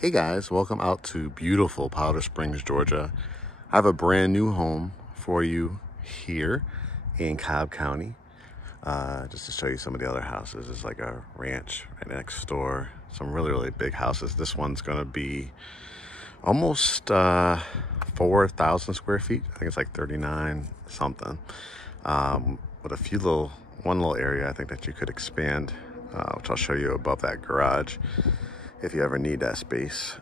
Hey guys, welcome out to beautiful Powder Springs, Georgia. I have a brand new home for you here in Cobb County. Just to show you some of the other houses. It's like a ranch right next door. Some really big houses. This one's gonna be almost 4,000 square feet. I think it's like 39 something. With one little area I think that you could expand, which I'll show you above that garage if you ever need that space.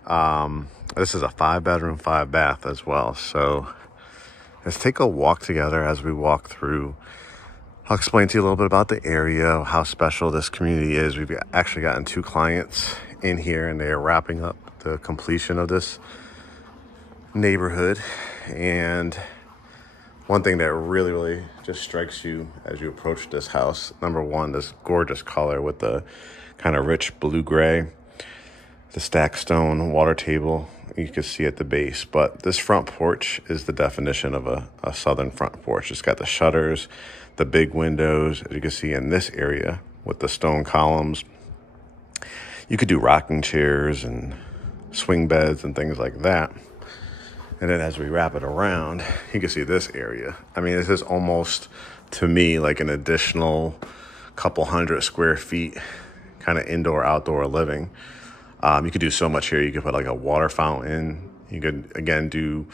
This is a 5-bedroom, 5-bath as well. So let's take a walk together as we walk through. I'll explain to you a little bit about the area, how special this community is. We've actually gotten 2 clients in here and they are wrapping up the completion of this neighborhood. And one thing that really just strikes you as you approach this house, number one, this gorgeous color with the kind of rich blue-gray. The stacked stone water table you can see at the base, but this front porch is the definition of a southern front porch. It's got the shutters, the big windows, as you can see in this area with the stone columns. You could do rocking chairs and swing beds and things like that. And then as we wrap it around, you can see this area. I mean, this is almost, to me, like an additional couple hundred square feet, kind of indoor, outdoor living. You could do so much here. You could put like a water fountain. You could, again, do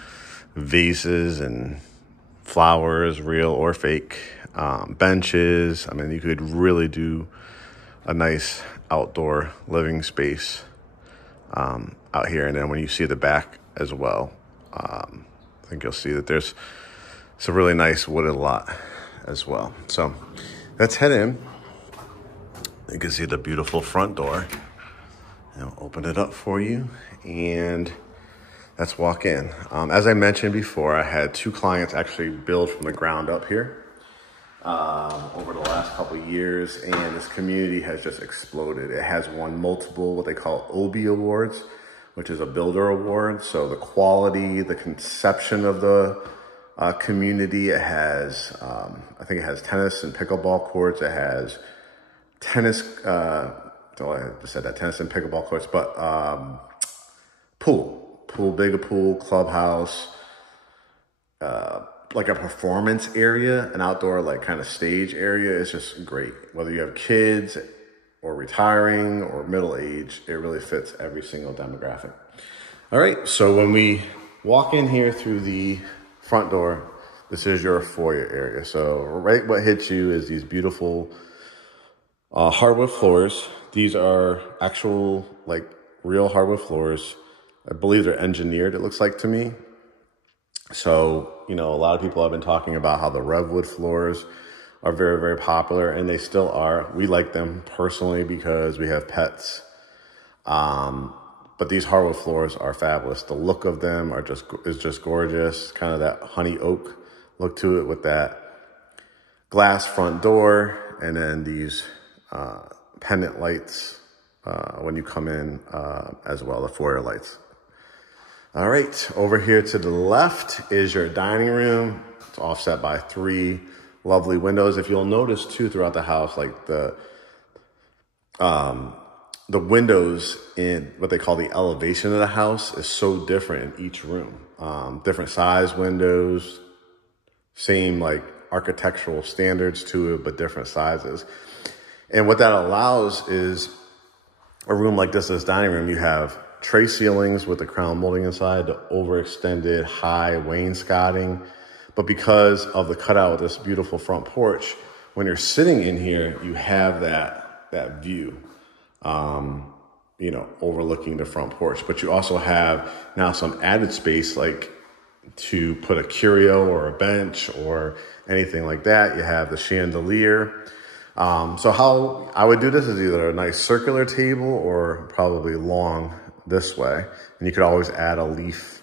vases and flowers, real or fake, benches. I mean, you could really do a nice outdoor living space out here. And then when you see the back as well, I think you'll see that it's a really nice wooded lot as well. So let's head in. You can see the beautiful front door. I'll open it up for you and let's walk in. As I mentioned before, I had 2 clients actually build from the ground up here over the last couple of years, and this community has just exploded. It has won multiple what they call OB awards, which is a builder award. So the quality, the conception of the community, it has, I think it has tennis and pickleball courts. It has tennis, so I just said that, tennis and pickleball courts, but bigger pool, clubhouse, like a performance area, an outdoor like kind of stage area. It's just great. Whether you have kids or retiring or middle age, it really fits every single demographic. All right, so when we walk in here through the front door, this is your foyer area. So right what hits you is these beautiful hardwood floors. These are actual, like, real hardwood floors. I believe they're engineered, it looks like to me. So, you know, a lot of people have been talking about how the redwood floors are very popular, and they still are. We like them personally because we have pets. But these hardwood floors are fabulous. The look of them is just gorgeous. Kind of that honey oak look to it with that glass front door, and then these pendant lights when you come in as well, the foyer lights. All right, over here to the left is your dining room. It's offset by 3 lovely windows. If you'll notice too throughout the house, like the windows in what they call the elevation of the house is so different in each room. Different size windows, same like architectural standards to it, but different sizes. And what that allows is a room like this dining room, you have tray ceilings with the crown molding inside, the overextended high wainscoting. But because of the cutout of this beautiful front porch, when you're sitting in here, you have that view, you know, overlooking the front porch. But you also have now some added space, like to put a curio or a bench or anything like that. You have the chandelier. So how I would do this is either a nice circular table or probably long this way. And you could always add a leaf,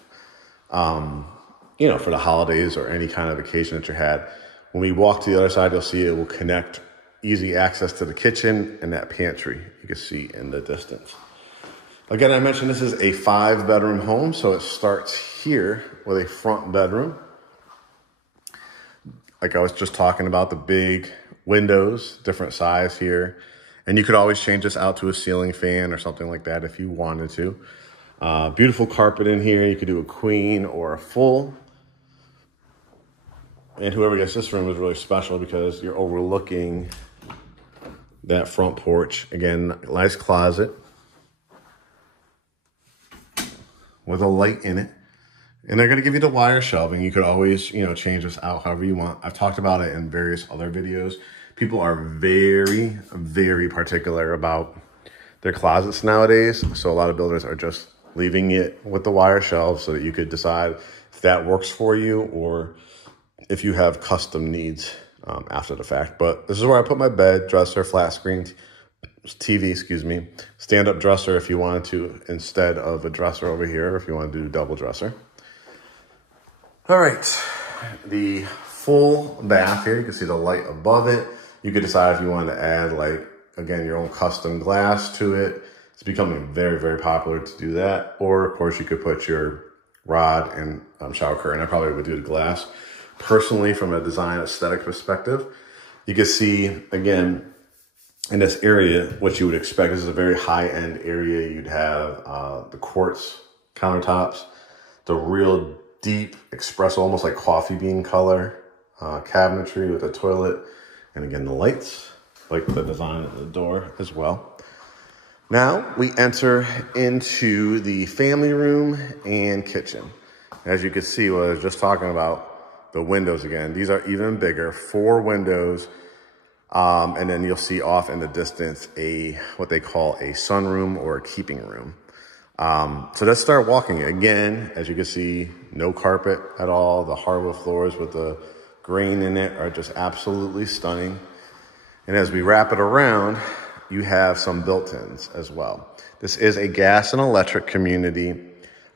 you know, for the holidays or any kind of occasion that you had. When we walk to the other side, you'll see it will connect easy access to the kitchen and that pantry you can see in the distance. Again, I mentioned this is a 5-bedroom home, so it starts here with a front bedroom. Like I was just talking about, the big windows, different size here. And you could always change this out to a ceiling fan or something like that if you wanted to. Beautiful carpet in here. You could do a queen or a full. And whoever gets this room is really special because you're overlooking that front porch. Again, nice closet with a light in it. And they're going to give you the wire shelving. You could always, change this out however you want. I've talked about it in various other videos. People are very, very particular about their closets nowadays. So a lot of builders are just leaving it with the wire shelves so that you could decide if that works for you or if you have custom needs after the fact. But this is where I put my bed, dresser, flat screen TV, stand-up dresser if you wanted to, instead of a dresser over here, if you want to do double dresser. All right, the full bath here, you can see the light above it. You could decide if you wanted to add, again, your own custom glass to it. It's becoming very, very popular to do that. Or, of course, you could put your rod and shower curtain. I probably would do the glass. Personally, from a design aesthetic perspective, you can see, again, in this area, what you would expect. This is a very high-end area. You'd have the quartz countertops, the real deep espresso, almost like coffee bean color, cabinetry with a toilet, and again, the lights, like the design of the door as well. Now we enter into the family room and kitchen. As you can see, what I was just talking about, the windows again, these are even bigger, 4 windows. And then you'll see off in the distance what they call a sunroom or a keeping room. So let's start walking. Again, as you can see, no carpet at all. The hardwood floors with the grain in it are just absolutely stunning. And as we wrap it around, you have some built-ins as well. This is a gas and electric community.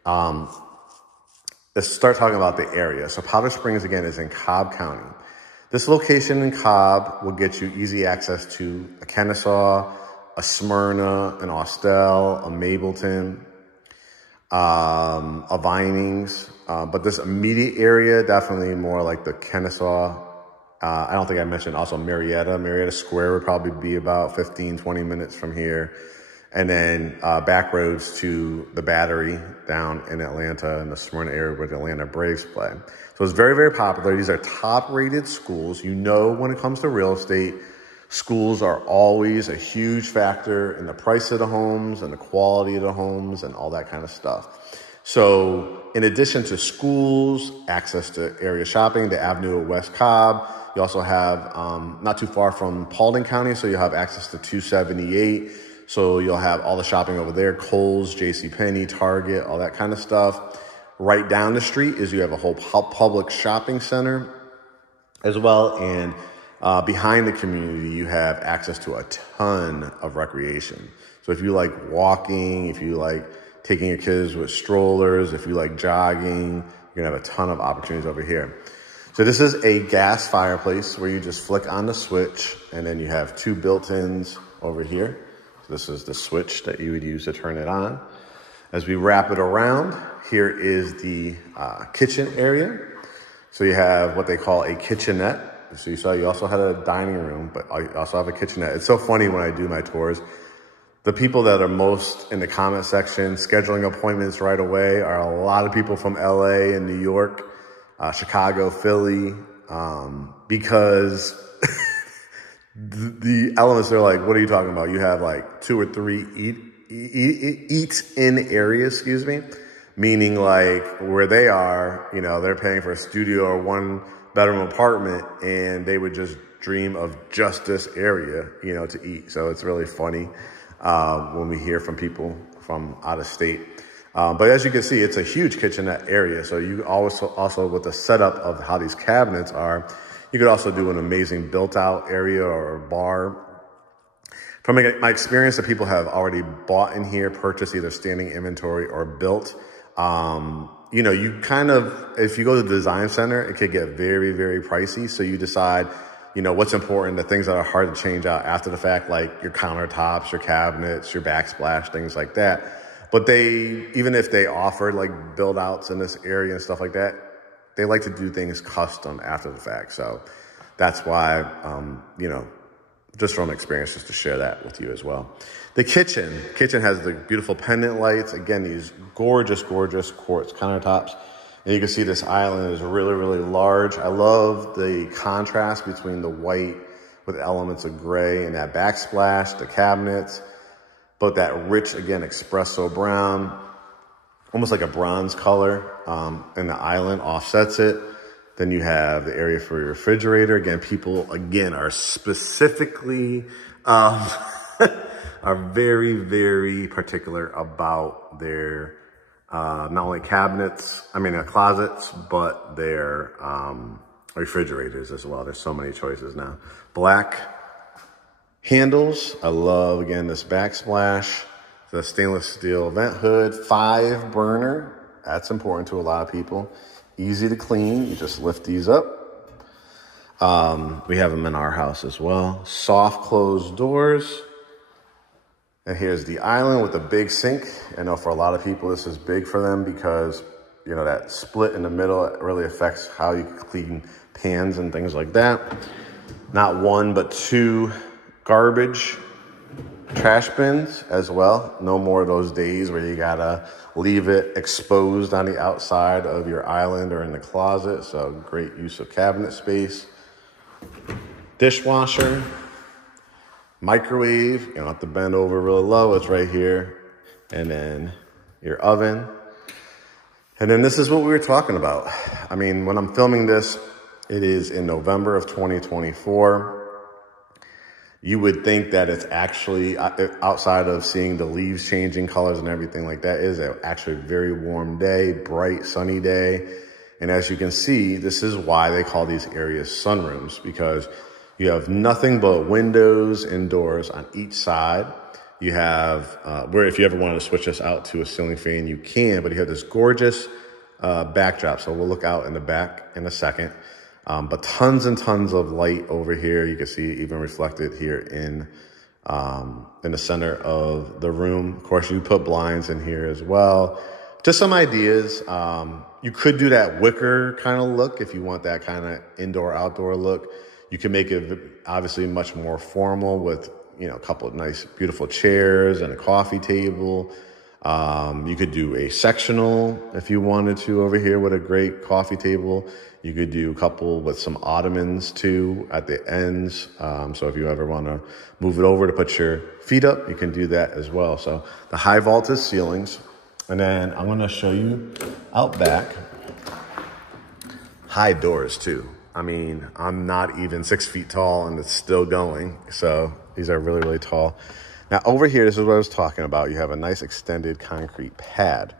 Let's start talking about the area. So Powder Springs, again, is in Cobb County. This location in Cobb will get you easy access to a Kennesaw, a Smyrna, an Austell, a Mableton, a Vinings. But this immediate area, definitely more like the Kennesaw. I don't think I mentioned also Marietta. Marietta Square would probably be about 15, 20 minutes from here. And then back roads to the Battery down in Atlanta and the Smyrna area where the Atlanta Braves play. So it's very, very popular. These are top-rated schools. When it comes to real estate, schools are always a huge factor in the price of the homes and the quality of the homes and all that kind of stuff. So in addition to schools, access to area shopping, the Avenue at West Cobb, you also have not too far from Paulding County, so you'll have access to 278. So you'll have all the shopping over there, Kohl's, JCPenney, Target, all that kind of stuff. Right down the street you have a whole public shopping center as well. And behind the community, you have access to a ton of recreation. So if you like walking, if you like taking your kids with strollers, if you like jogging, you're gonna have a ton of opportunities over here. So this is a gas fireplace where you just flick on the switch and then you have 2 built-ins over here. So this is the switch that you would use to turn it on. As we wrap it around, here is the kitchen area. So you have what they call a kitchenette. So you saw you also had a dining room, but you also have a kitchenette. It's so funny when I do my tours. The people that are most in the comment section, scheduling appointments right away, are a lot of people from LA and New York, Chicago, Philly, because the elements are like, what are you talking about? You have like 2 or 3 eat-in areas, meaning like where they are, they're paying for a studio or 1-bedroom apartment and they would just dream of just this area, to eat. So it's really funny when we hear from people from out of state. But as you can see, it's a huge kitchenette area. So you also with the setup of how these cabinets are, you could also do an amazing built-out area or a bar. From my experience, that people have already bought in here, purchased either standing inventory or built. You kind of, if you go to the design center, it could get very, very pricey. So you decide, what's important, the things that are hard to change out after the fact, like your countertops, your cabinets, your backsplash, things like that. But even if they offered like build outs in this area and stuff like that, they like to do things custom after the fact. So that's why, just from experience, just to share that with you as well. The kitchen has the beautiful pendant lights. Again, these gorgeous, gorgeous quartz countertops. And you can see this island is really, really large. I love the contrast between the white with elements of gray and that backsplash, the cabinets, but that rich, again, espresso brown, almost like a bronze color, and the island offsets it. Then you have the area for your refrigerator. Again, people, again, are specifically, are very, very particular about their, not only closets, but their refrigerators as well. There's so many choices now. Black handles. I love, again, this backsplash. The stainless steel vent hood, 5 burner. That's important to a lot of people. Easy to clean. You just lift these up. We have them in our house as well. Soft closed doors. And here's the island with a big sink. I know for a lot of people, this is big for them because, you know, that split in the middle, it really affects how you clean pans and things like that. Not 1, but 2 garbage trash bins as well. No more of those days where you gotta leave it exposed on the outside of your island or in the closet. So great use of cabinet space. Dishwasher. Microwave, you don't have to bend over really low, it's right here. And then your oven. And then this is what we were talking about. I mean, when I'm filming this, it is in November of 2024. You would think that it's actually, outside of seeing the leaves changing colors and everything like that, is actually a very warm day, bright, sunny day. And as you can see, this is why they call these areas sunrooms, because you have nothing but windows and doors on each side. You have, where if you ever wanted to switch this out to a ceiling fan, you can, but you have this gorgeous backdrop. So we'll look out in the back in a second. But tons and tons of light over here. You can see it even reflected here in the center of the room. Of course, you put blinds in here as well. Just some ideas. You could do that wicker kind of look if you want that kind of indoor-outdoor look. You can make it obviously much more formal with, you know, a couple of nice, beautiful chairs and a coffee table. You could do a sectional if you wanted to over here with a great coffee table. You could do a couple with some ottomans too at the ends. So if you ever want to move it over to put your feet up, you can do that as well. So the high vaulted ceilings. And then I'm going to show you out back. High doors too. I mean, I'm not even 6 feet tall and it's still going. So these are really, really tall. Now over here, this is what I was talking about. You have a nice extended concrete pad.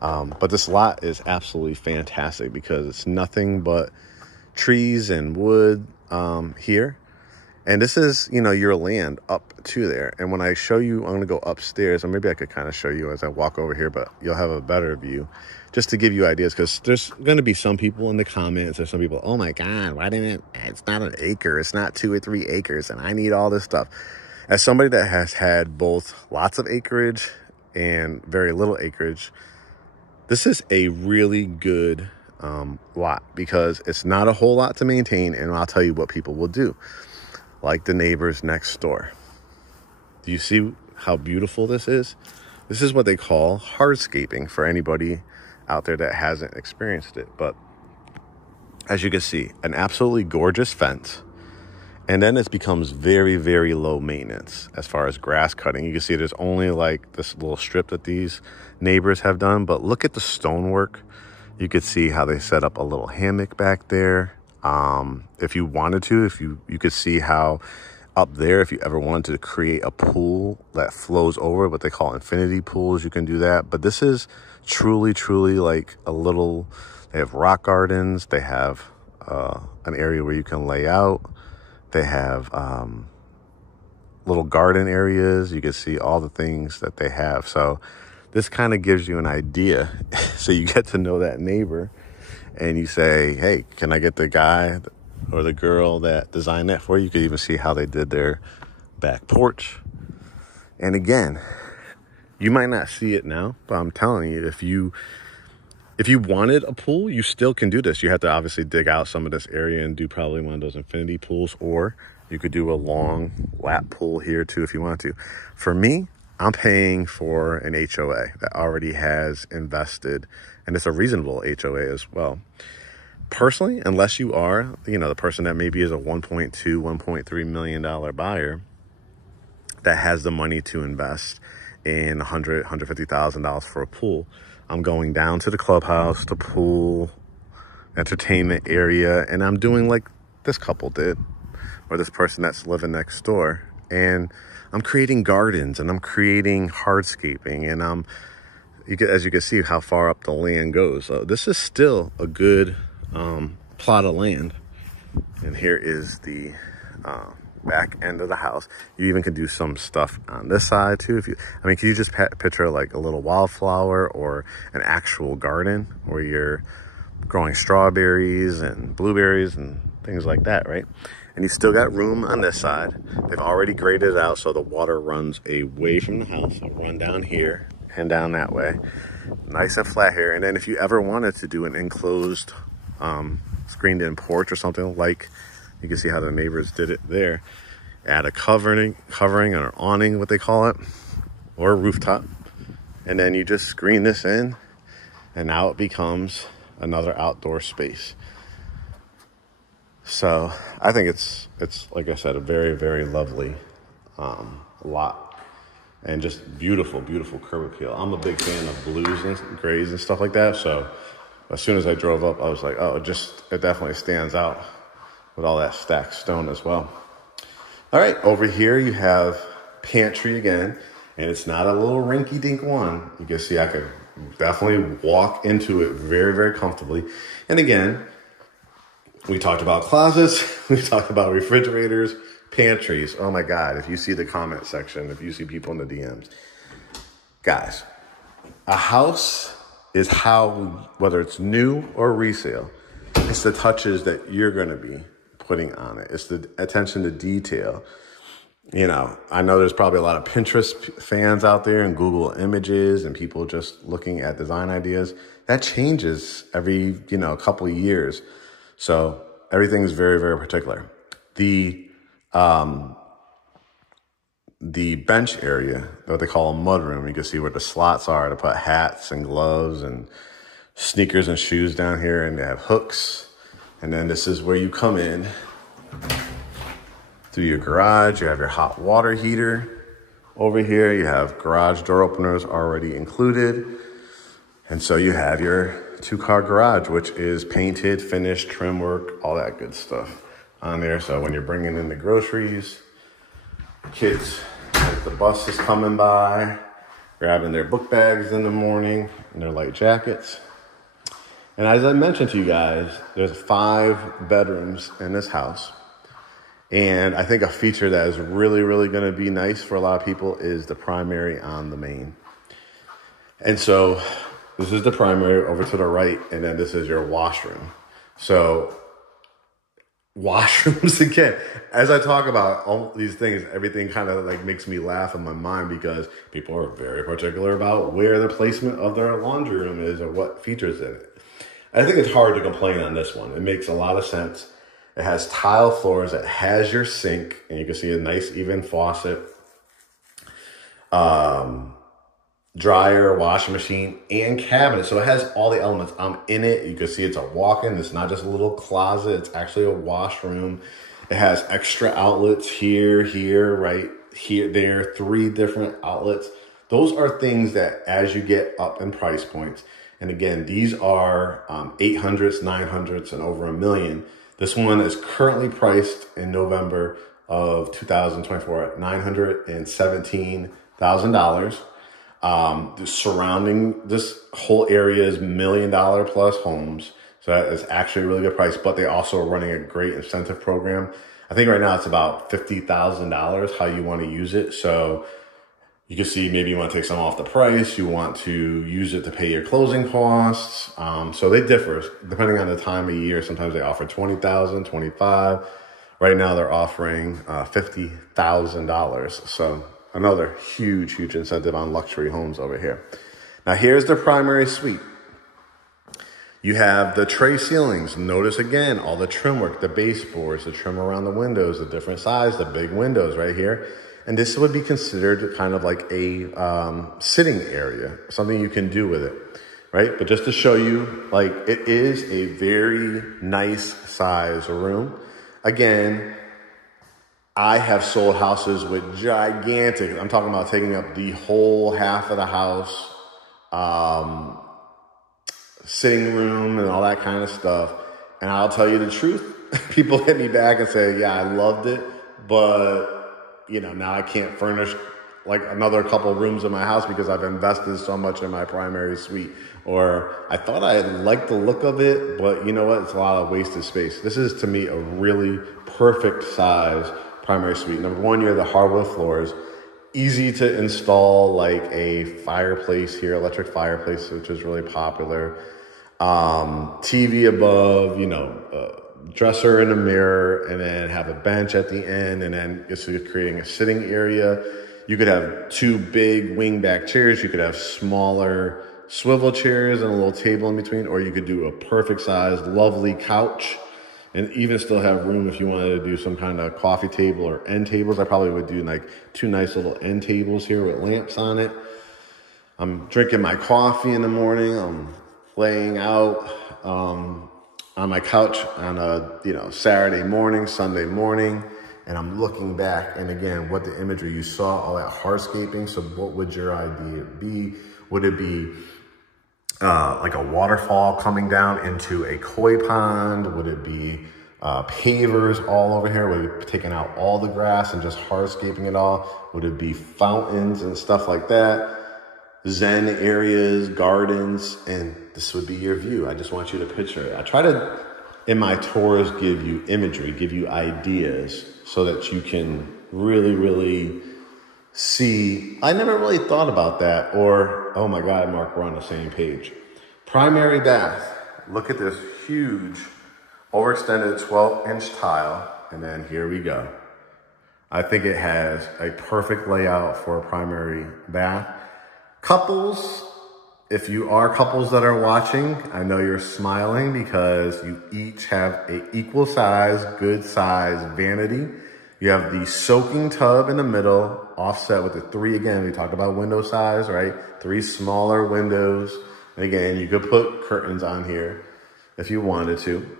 But this lot is absolutely fantastic because it's nothing but trees and wood here. And this is, you know, your land up to there. And when I show you, I'm going to go upstairs, or maybe I could kind of show you as I walk over here, but you'll have a better view just to give you ideas. Because there's going to be some people in the comments, there's some people, oh my God, why didn't it's not an acre, it's not 2 or 3 acres, and I need all this stuff. As somebody that has had both lots of acreage and very little acreage, this is a really good lot because it's not a whole lot to maintain. And I'll tell you what people will do, like the neighbors next door. Do you see how beautiful this is? This is what they call hardscaping for anybody out there that hasn't experienced it. But as you can see, an absolutely gorgeous fence. And then it becomes very, very low maintenance as far as grass cutting. You can see there's only like this little strip that these neighbors have done. But look at the stonework. You could see how they set up a little hammock back there. If you wanted to, you could see how up there, if you ever wanted to create a pool that flows over, what they call infinity pools, you can do that. But this is truly, truly like a little, they have rock gardens. They have an area where you can lay out. They have little garden areas. You can see all the things that they have. So this kind of gives you an idea. So you get to know that neighbor and you say, hey, can I get the guy or the girl that designed that for you? You could even see how they did their back porch. And again, you might not see it now, but I'm telling you, if you wanted a pool, you still can do this. You have to obviously dig out some of this area and do probably one of those infinity pools, or You could do a long lap pool here too if you want to. For me, I'm paying for an HOA that already has invested, and it's a reasonable HOA as well. Personally, unless you are, the person that maybe is a $1.2, $1.3 million buyer that has the money to invest in $100,000, $150,000 for a pool, I'm going down to the clubhouse, the pool, entertainment area, and I'm doing like this couple did, or this person that's living next door, and I'm creating gardens and I'm creating hardscaping, and as you can see how far up the land goes. So this is still a good plot of land. And here is the back end of the house. You even can do some stuff on this side too. Can you just picture like a little wildflower or an actual garden where you're growing strawberries and blueberries and things like that, right? And you still got room on this side. They've already graded it out so the water runs away from the house. It'll run down here and down that way. Nice and flat here. And then if you ever wanted to do an enclosed screened in porch or something, like you can see how the neighbors did it there, add a covering or awning, what they call it, or a rooftop, and then you just screen this in, and now it becomes another outdoor space. So I think it's like I said, a very, very lovely lot, and just beautiful curb appeal. I'm a big fan of blues and grays and stuff like that, so as soon as I drove up, I was like, oh, it definitely stands out with all that stacked stone as well. All right, over here you have pantry again, and it's not a little rinky-dink one. You can see I could definitely walk into it very, very comfortably. And again, we talked about closets, we talked about refrigerators, pantries. Oh my God, if you see the comment section, if you see people in the DMs. Guys, a house is how, whether it's new or resale, it's the touches that you're going to be putting on it. It's the attention to detail. I know there's probably a lot of Pinterest fans out there and Google Images and people just looking at design ideas. That changes every, couple of years. So everything is very, very particular. The bench area, what they call a mudroom, you can see where the slots are to put hats and gloves and sneakers and shoes down here, and they have hooks. And then this is where you come in through your garage. You have your hot water heater over here. You have garage door openers already included. And so you have your 2-car garage, which is painted, finished, trim work, all that good stuff on there. So when you're bringing in the groceries, kids, as the bus is coming by, grabbing their book bags in the morning and their light jackets. And as I mentioned to you guys, there's 5 bedrooms in this house. And I think a feature that is really, really going to be nice for a lot of people is the primary on the main. And so this is the primary over to the right, and then this is your washroom. So washrooms again, as I talk about all these things, everything kind of like makes me laugh in my mind because people are very particular about where the placement of their laundry room is or what features in it. I think it's hard to complain on this one. It makes a lot of sense. It has tile floors. It has your sink, and you can see a nice even faucet. Dryer, washing machine, and cabinet. So it has all the elements. I'm in it. You can see it's a walk-in. It's not just a little closet. It's actually a washroom. It has extra outlets here, right here, there, 3 different outlets. Those are things that as you get up in price points, and again, these are 800s, 900s, and over $1 million. This one is currently priced in November of 2024 at $917,000. Surrounding this whole area is $1 million plus homes. So that is actually a really good price, but they also are running a great incentive program. I think right now it's about $50,000 how you want to use it. So you can see maybe you want to take some off the price. You want to use it to pay your closing costs. So they differ depending on the time of year. Sometimes they offer $20,000, $25,000. Right now they're offering $50,000. So another huge incentive on luxury homes over here. Now here's the primary suite. You have the tray ceilings. Notice again, all the trim work, the baseboards, the trim around the windows, the different size, the big windows right here. And this would be considered kind of like a sitting area, something you can do with it, right? But just to show you, like, it is a very nice size room. Again, I have sold houses with gigantic, I'm talking about taking up the whole half of the house, sitting room and all that kind of stuff. And I'll tell you the truth, people hit me back and say, yeah, I loved it, but you know, now I can't furnish like another couple rooms in my house because I've invested so much in my primary suite. Or I thought I liked the look of it, but you know what? It's a lot of wasted space. This is to me a really perfect size primary suite. Number one, you have the hardwood floors. Easy to install, like a fireplace here, electric fireplace, which is really popular. TV above, you know, dresser and a mirror, and then have a bench at the end, and then it's creating a sitting area. You could have two big wing-back chairs. You could have smaller swivel chairs and a little table in between, or you could do a perfect size, lovely couch, and even still have room if you wanted to do some kind of coffee table or end tables. I probably would do like two nice little end tables here with lamps on it. I'm drinking my coffee in the morning. I'm laying out on my couch on a Saturday morning, Sunday morning, and I'm looking back. And again, what the imagery you saw, all that hardscaping. So what would your idea be? Would it be like a waterfall coming down into a koi pond? Would it be pavers all over here? Would it be taking out all the grass and just hardscaping it all? Would it be fountains and stuff like that? Zen areas, gardens, and this would be your view. I just want you to picture it. I try to, in my tours, give you imagery, give you ideas so that you can really, really see. I never really thought about that, or, oh my God, Mark, we're on the same page. Primary bath. Look at this huge overextended 12-inch tile, and then here we go. I think it has a perfect layout for a primary bath. Couples, if you are couples that are watching, I know you're smiling because you each have an equal size, good size vanity. You have the soaking tub in the middle, offset with the three, again, we talked about window size, right? Three smaller windows. And again, you could put curtains on here if you wanted to.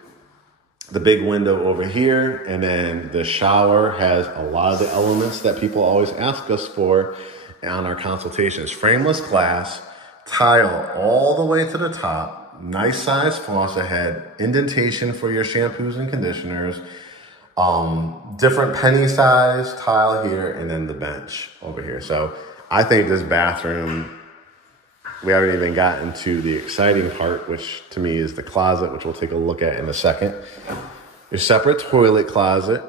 The big window over here, and then the shower has a lot of the elements that people always ask us for on our consultations. Frameless glass, tile all the way to the top, nice size faucet head, indentation for your shampoos and conditioners, different penny size tile here, and then the bench over here. So I think this bathroom, we haven't even gotten to the exciting part, which to me is the closet, which we'll take a look at in a second. Your separate toilet closet.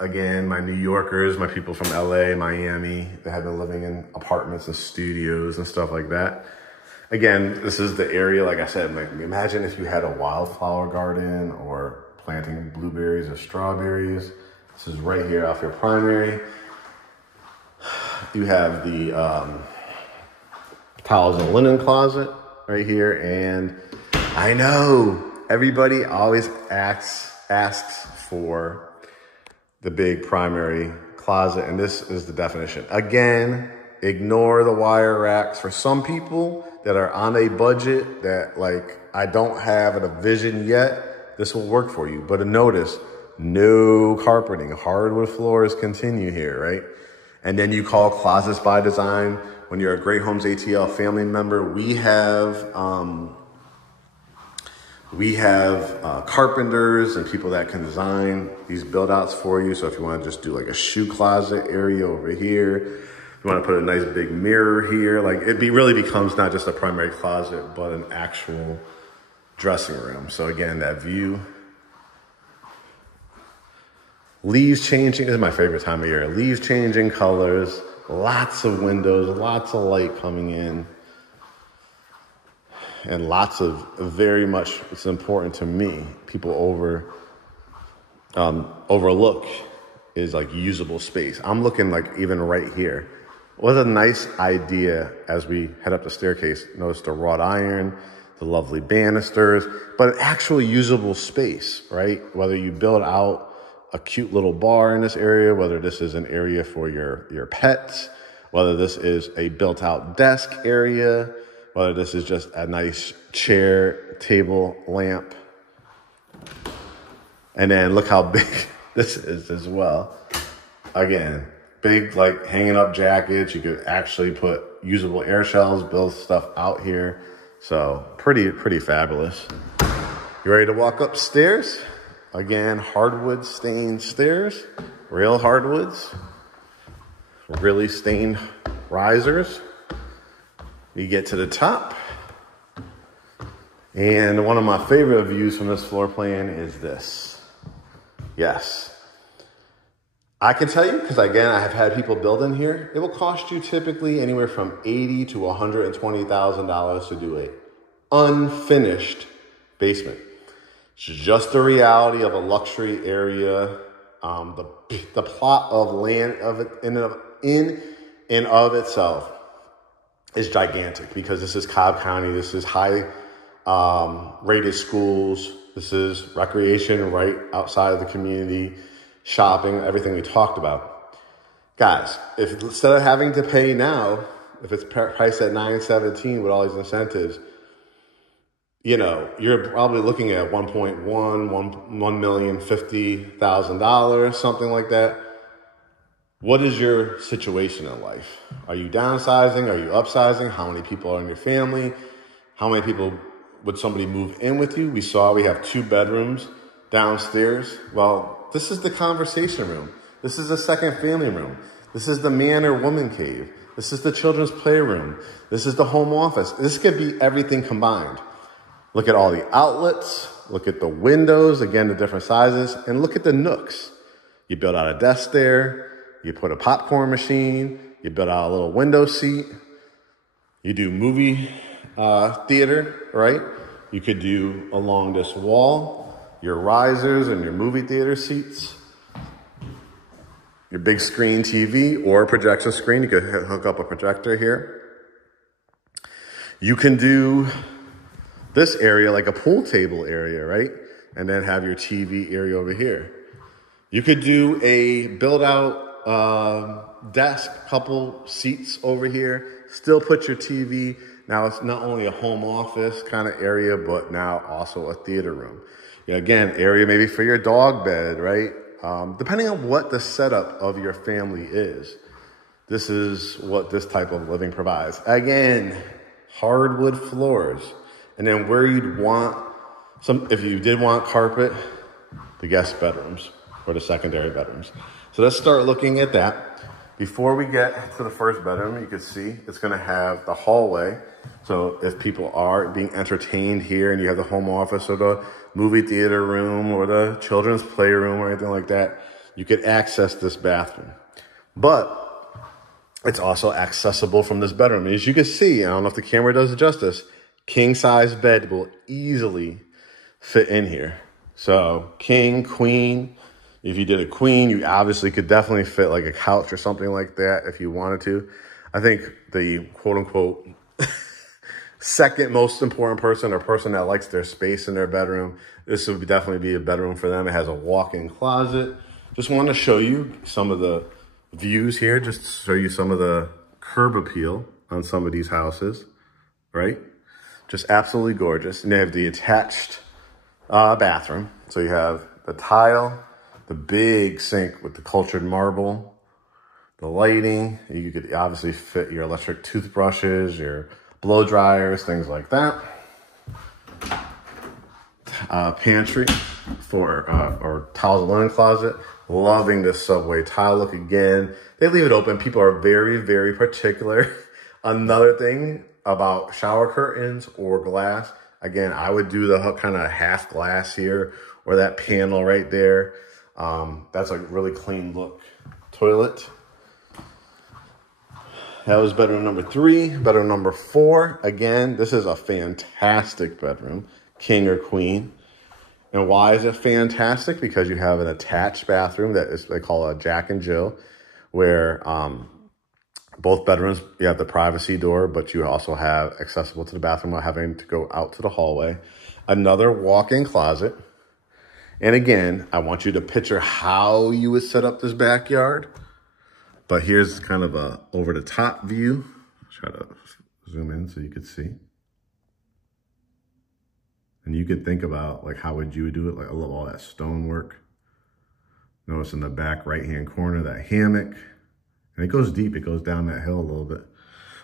Again, my New Yorkers, my people from LA, Miami, they have been living in apartments and studios and stuff like that. Again, this is the area, like I said, like, imagine if you had a wildflower garden or planting blueberries or strawberries. This is right here off your primary. You have the towels and linen closet right here. And I know everybody always asks for the big primary closet, and this is the definition. Again, ignore the wire racks. For some people that are on a budget that, like, I don't have a vision yet, this will work for you. But notice, no carpeting, hardwood floors continue here, right? And then you call Closets by Design. When you're a GreatHomesATL family member, we have carpenters and people that can design these build outs for you. So if you want to just do like a shoe closet area over here, you want to put a nice big mirror here, like it really becomes not just a primary closet, but an actual dressing room. So again, that view. Leaves changing, this is my favorite time of year. Leaves changing colors, lots of windows, lots of light coming in. And lots of very much, it's important to me, people overlook is like usable space. I'm looking like even right here. What a nice idea as we head up the staircase. Notice the wrought iron, the lovely banisters, but actual usable space, right? Whether you build out a cute little bar in this area, whether this is an area for your pets, whether this is a built-out desk area, whether this is just a nice chair, table, lamp. And then look how big this is as well. Again, big, like hanging up jackets. You could actually put usable air shelves, build stuff out here. So pretty fabulous. You ready to walk upstairs? Again, hardwood stained stairs, real hardwoods, really stained risers. You get to the top. And one of my favorite views from this floor plan is this. Yes. I can tell you, because again, I have had people build in here, it will cost you typically anywhere from $80,000 to $120,000 to do a unfinished basement. It's just the reality of a luxury area. The plot of land of it in and of itself is gigantic, because this is Cobb County. This is high rated schools. This is recreation right outside of the community, shopping, everything we talked about. Guys, if instead of having to pay now, if it's priced at $917 with all these incentives, you know, you're probably looking at $1,050,000, something like that. What is your situation in life? Are you downsizing? Are you upsizing? How many people are in your family? How many people would somebody move in with you? We have 2 bedrooms downstairs. Well, this is the conversation room. This is the second family room. This is the man or woman cave. This is the children's playroom. This is the home office. This could be everything combined. Look at all the outlets. Look at the windows, again, the different sizes, and look at the nooks. You build out a desk there. You put a popcorn machine. You build out a little window seat. You do movie theater, right? You could do along this wall your risers and your movie theater seats, your big screen TV or projection screen. You could hook up a projector here. You can do this area like a pool table area, right? And then have your TV area over here. You could do a build out desk, couple seats over here, still put your TV. Now it's not only a home office kind of area, but now also a theater room. Again, area maybe for your dog bed, right? Depending on what the setup of your family is, this is what this type of living provides. Again, hardwood floors. And then where you'd want if you did want carpet, the guest bedrooms or the secondary bedrooms. So let's start looking at that. Before we get to the first bedroom, you can see it's going to have the hallway. So if people are being entertained here and you have the home office or the movie theater room or the children's playroom or anything like that, you could access this bathroom. But it's also accessible from this bedroom. As you can see, I don't know if the camera does it justice, king size bed will easily fit in here. So king, queen. If you did a queen, you obviously could definitely fit like a couch or something like that if you wanted to. I think the quote unquote second most important person or person that likes their space in their bedroom, this would definitely be a bedroom for them. It has a walk-in closet. Just want to show you some of the views here, just to show you some of the curb appeal on some of these houses, right? Just absolutely gorgeous. And they have the attached bathroom. So you have the tile, the big sink with the cultured marble, the lighting. You could obviously fit your electric toothbrushes, your blow dryers, things like that. Pantry for, or towels and linen closet. Loving this subway tile look again. They leave it open. People are very, very particular. Another thing about shower curtains or glass, again, I would do the kind of half glass here or that panel right there. That's a really clean look. Toilet. That was bedroom number 3. Bedroom number 4. Again, this is a fantastic bedroom, king or queen. And why is it fantastic? Because you have an attached bathroom that is, they call a Jack and Jill, where Both bedrooms, you have the privacy door, but you also have accessible to the bathroom without having to go out to the hallway. Another walk-in closet. And again, I want you to picture how you would set up this backyard. But here's kind of a over-the-top view. Try to zoom in so you can see. And you can think about like how would you do it? Like I love all that stonework. Notice in the back right-hand corner, that hammock. And it goes deep, it goes down that hill a little bit.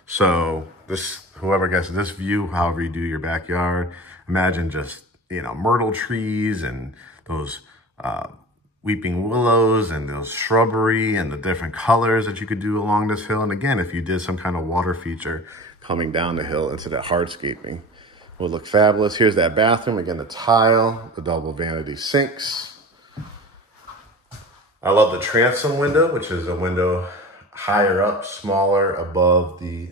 So this, whoever gets this view, however you do your backyard, imagine just, you know, myrtle trees and those weeping willows and those shrubbery and the different colors that you could do along this hill. And again, if you did some kind of water feature coming down the hill into that hardscaping, would look fabulous. Here's that bathroom. Again, the tile, the double vanity sinks. I love the transom window, which is a window higher up, smaller above the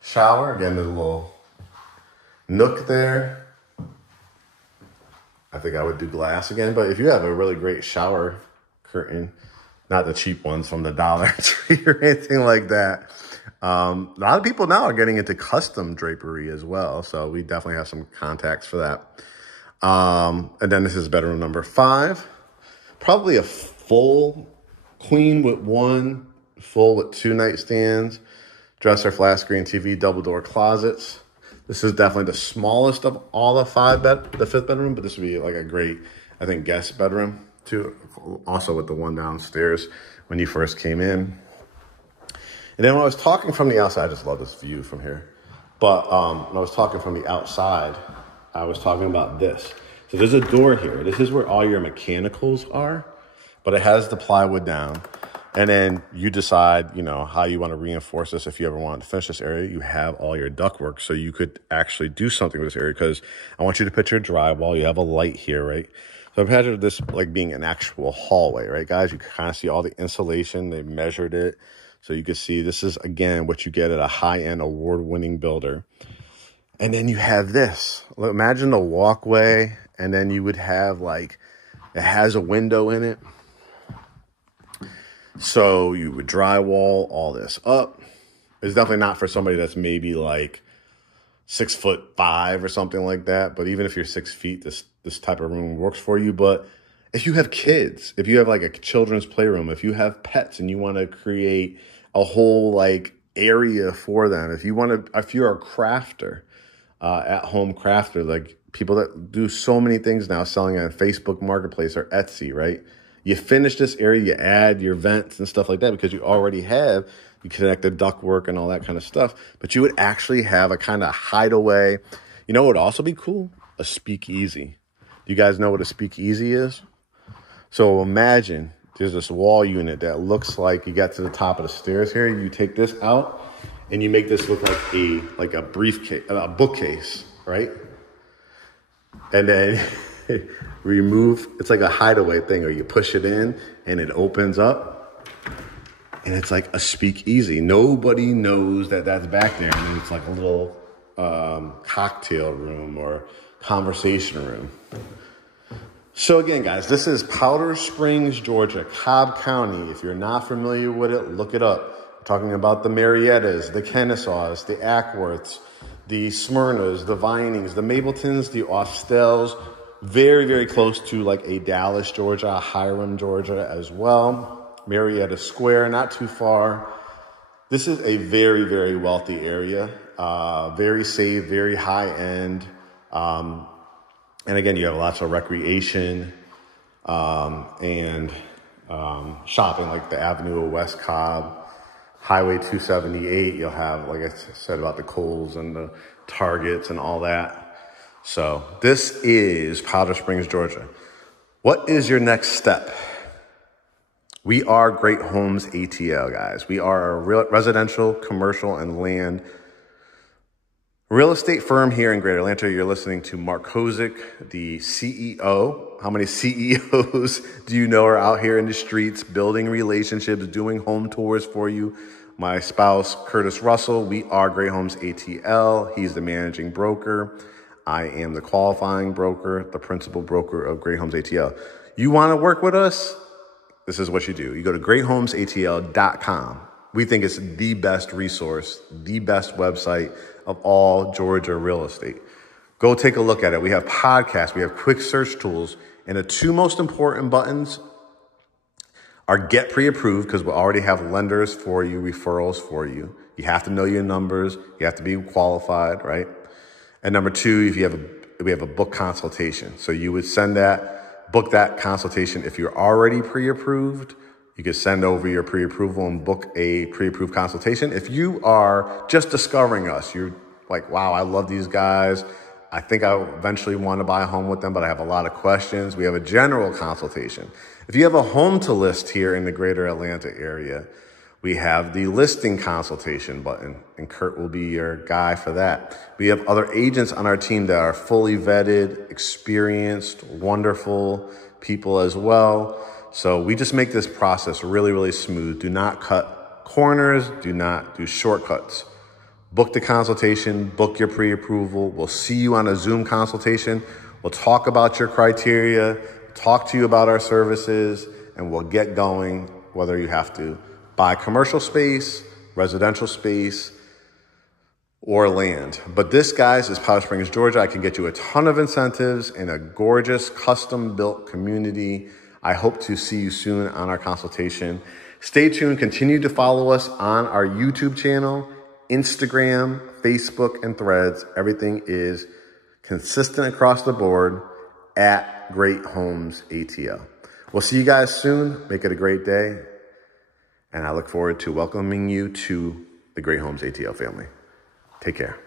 shower. Again, there's a little nook there. I think I would do glass again, but if you have a really great shower curtain, not the cheap ones from the Dollar Tree or anything like that. A lot of people now are getting into custom drapery as well. So we definitely have some contacts for that. And then this is bedroom number 5. Probably a full queen with 1, full with 2 nightstands, dresser, flat screen TV, double door closets. This is definitely the smallest of all the 5th bedroom, but this would be like a great, I think, guest bedroom too. Also with the one downstairs when you first came in. And then when I was talking from the outside, I just love this view from here. But when I was talking from the outside, I was talking about this. So there's a door here. This is where all your mechanicals are, but it has the plywood down. And then you decide, you know, how you want to reinforce this. If you ever want to finish this area, you have all your ductwork. So you could actually do something with this area, because I want you to picture a drywall. You have a light here, right? So I've had this like being an actual hallway, right, guys? You can kind of see all the insulation. They measured it. So you can see this is, again, what you get at a high-end award-winning builder. And then you have this. Imagine the walkway, and then you would have, like, it has a window in it. So you would drywall all this up. It's definitely not for somebody that's maybe like 6'5" or something like that. But even if you're 6 feet, this type of room works for you. But if you have kids, if you have like a children's playroom, if you have pets and you want to create a whole like area for them, if you're a crafter, at-home crafter, like people that do so many things now selling on Facebook Marketplace or Etsy, right? You finish this area, you add your vents and stuff like that because you connect the ductwork and all that kind of stuff. But you would actually have a kind of hideaway. You know what would also be cool? A speakeasy. Do you guys know what a speakeasy is? So imagine there's this wall unit that looks like you got to the top of the stairs here. You take this out and you make this look like a briefcase, a bookcase, right? And then remove, it's like a hideaway thing, or you push it in and it opens up and it's like a speakeasy. Nobody knows that that's back there. And it's like a little cocktail room or conversation room. So again, guys, this is Powder Springs, Georgia, Cobb County. If you're not familiar with it, look it up. We're talking about the Mariettas, the Kennesaws, the Ackworths, the Smyrnas, the Vinings, the Mapletons, the Austels. Very, very close to like a Dallas, Georgia, Hiram, Georgia as well. Marietta Square, not too far. This is a very, very wealthy area. Very safe, very high end. And again, you have lots of recreation and shopping, like the Avenue of West Cobb, Highway 278. You'll have, like I said, about the Kohl's and the Targets and all that. So this is Powder Springs, Georgia. What is your next step? We are Great Homes ATL, guys. We are a residential, commercial, and land real estate firm here in Greater Atlanta. You're listening to Mark Kozik, the CEO. How many CEOs do you know are out here in the streets building relationships, doing home tours for you? My spouse, Curtis Russell. We are Great Homes ATL. He's the managing broker. I am the qualifying broker, the principal broker of Great Homes ATL. You want to work with us? This is what you do. You go to GreatHomesATL.com. We think it's the best resource, the best website of all Georgia real estate. Go take a look at it. We have podcasts, we have quick search tools, and the two most important buttons are get pre-approved, because we already have lenders for you, referrals for you. You have to know your numbers. You have to be qualified, right? And number two, we have a book consultation. So you would book that consultation. If you're already pre-approved, you could send over your pre-approval and book a pre-approved consultation. If you are just discovering us, you're like, wow, I love these guys. I think I eventually want to buy a home with them, but I have a lot of questions. We have a general consultation. If you have a home to list here in the greater Atlanta area, we have the listing consultation button, and Kurt will be your guy for that. We have other agents on our team that are fully vetted, experienced, wonderful people as well. So we just make this process really, really smooth. Do not cut corners. Do not do shortcuts. Book the consultation, book your pre-approval. We'll see you on a Zoom consultation. We'll talk about your criteria, talk to you about our services, and we'll get going, whether you have to buy commercial space, residential space, or land. But this, guys, is Powder Springs, Georgia. I can get you a ton of incentives in a gorgeous, custom-built community. I hope to see you soon on our consultation. Stay tuned. Continue to follow us on our YouTube channel, Instagram, Facebook, and Threads. Everything is consistent across the board at GreatHomesATL. We'll see you guys soon. Make it a great day. And I look forward to welcoming you to the Great Homes ATL family. Take care.